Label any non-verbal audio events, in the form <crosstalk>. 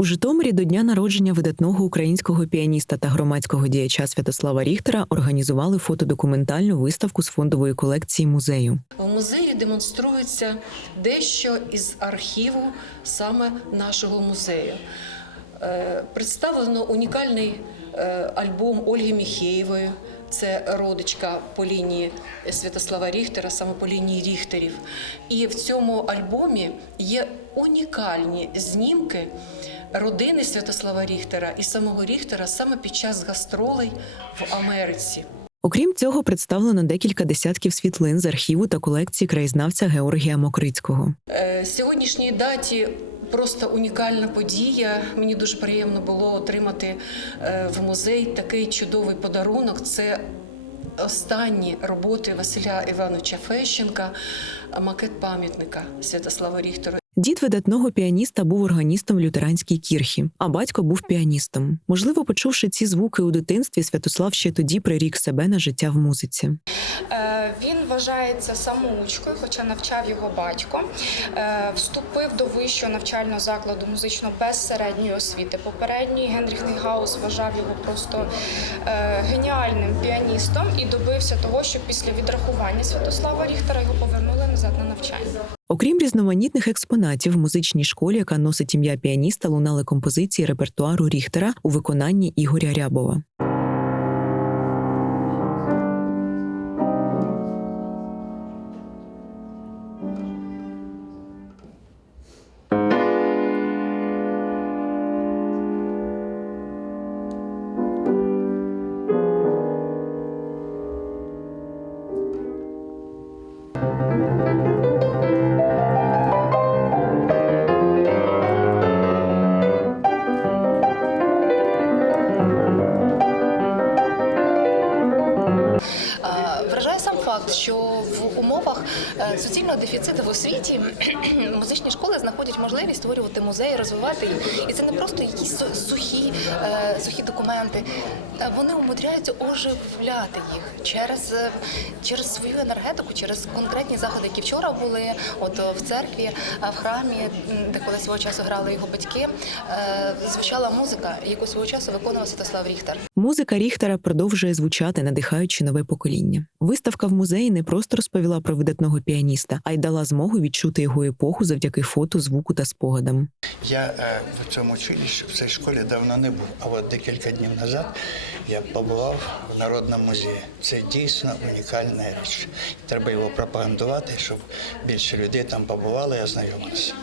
У Житомирі до дня народження видатного українського піаніста та громадського діяча Святослава Ріхтера організували фотодокументальну виставку з фондової колекції музею. В музеї демонструється дещо із архіву саме нашого музею. Е, Представлено унікальний е, альбом Ольги Міхеєвої. Це родичка по лінії Святослава Ріхтера, саме по лінії Ріхтерів. І в цьому альбомі є унікальні знімки родини Святослава Ріхтера і самого Ріхтера саме під час гастролей в Америці. Окрім цього, представлено декілька десятків світлин з архіву та колекції краєзнавця Георгія Мокрицького. Е, Сьогоднішній даті просто унікальна подія. Мені дуже приємно було отримати е, в музей такий чудовий подарунок. Це останні роботи Василя Івановича Фещенка, макет пам'ятника Святослава Ріхтеру. Дід видатного піаніста був органістом в лютеранській кірхі, а батько був піаністом. Можливо, почувши ці звуки у дитинстві, Святослав ще тоді прирік себе на життя в музиці. Е, Він вважається самоучкою, хоча навчав його батько. Е, Вступив до вищого навчального закладу музично без середньої освіти. Попередній Генріх Нейгаус вважав його просто е, геніальним піаністом і добився того, що після відрахування Святослава Ріхтера його повернули назад на навчання. Окрім різноманітних експонатів, в музичній школі, яка носить ім'я піаніста, лунали композиції репертуару Ріхтера у виконанні Ігоря Рябова. Що в умовах е, суцільного дефіциту в освіті <clears throat> музичні школи знаходять можливість створювати музеї, розвивати їх. І це не просто якісь сухі, е, сухі документи. Е, Вони умудряються оживляти їх через, через свою енергетику, через конкретні заходи, які вчора були. От в церкві, в храмі, де колись свого часу грали його батьки, звучала музика, яку свого часу виконував Святослав Ріхтер. Музика Ріхтера продовжує звучати, надихаючи нове покоління. Виставка в музеї не просто розповіла про видатного піаніста, а й дала змогу відчути його епоху завдяки фото, звуку та спогадам. Я е, в цьому училищі, в цій школі давно не був. А от декілька днів назад я побував в Народному музеї. Це дійсно унікальна річ. Треба його пропагандувати, щоб більше людей там побували і ознайомилися.